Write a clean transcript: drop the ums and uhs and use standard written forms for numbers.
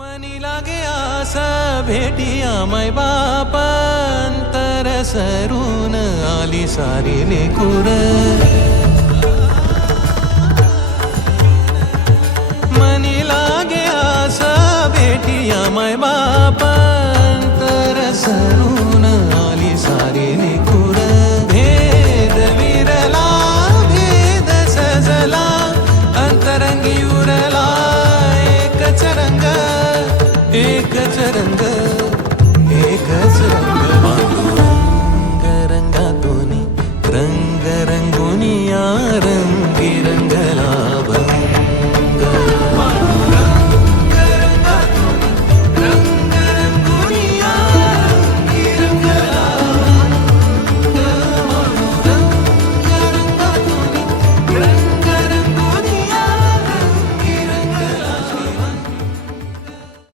मनी लागे आस भेटिया माय बापांतर सरून आली सारी लेकूर मनी लागे आस भेटिया माय बापांतर सरून आली सारी लेकूर भेद विरला भेद सजला अंतरंगी उरला एकच रंग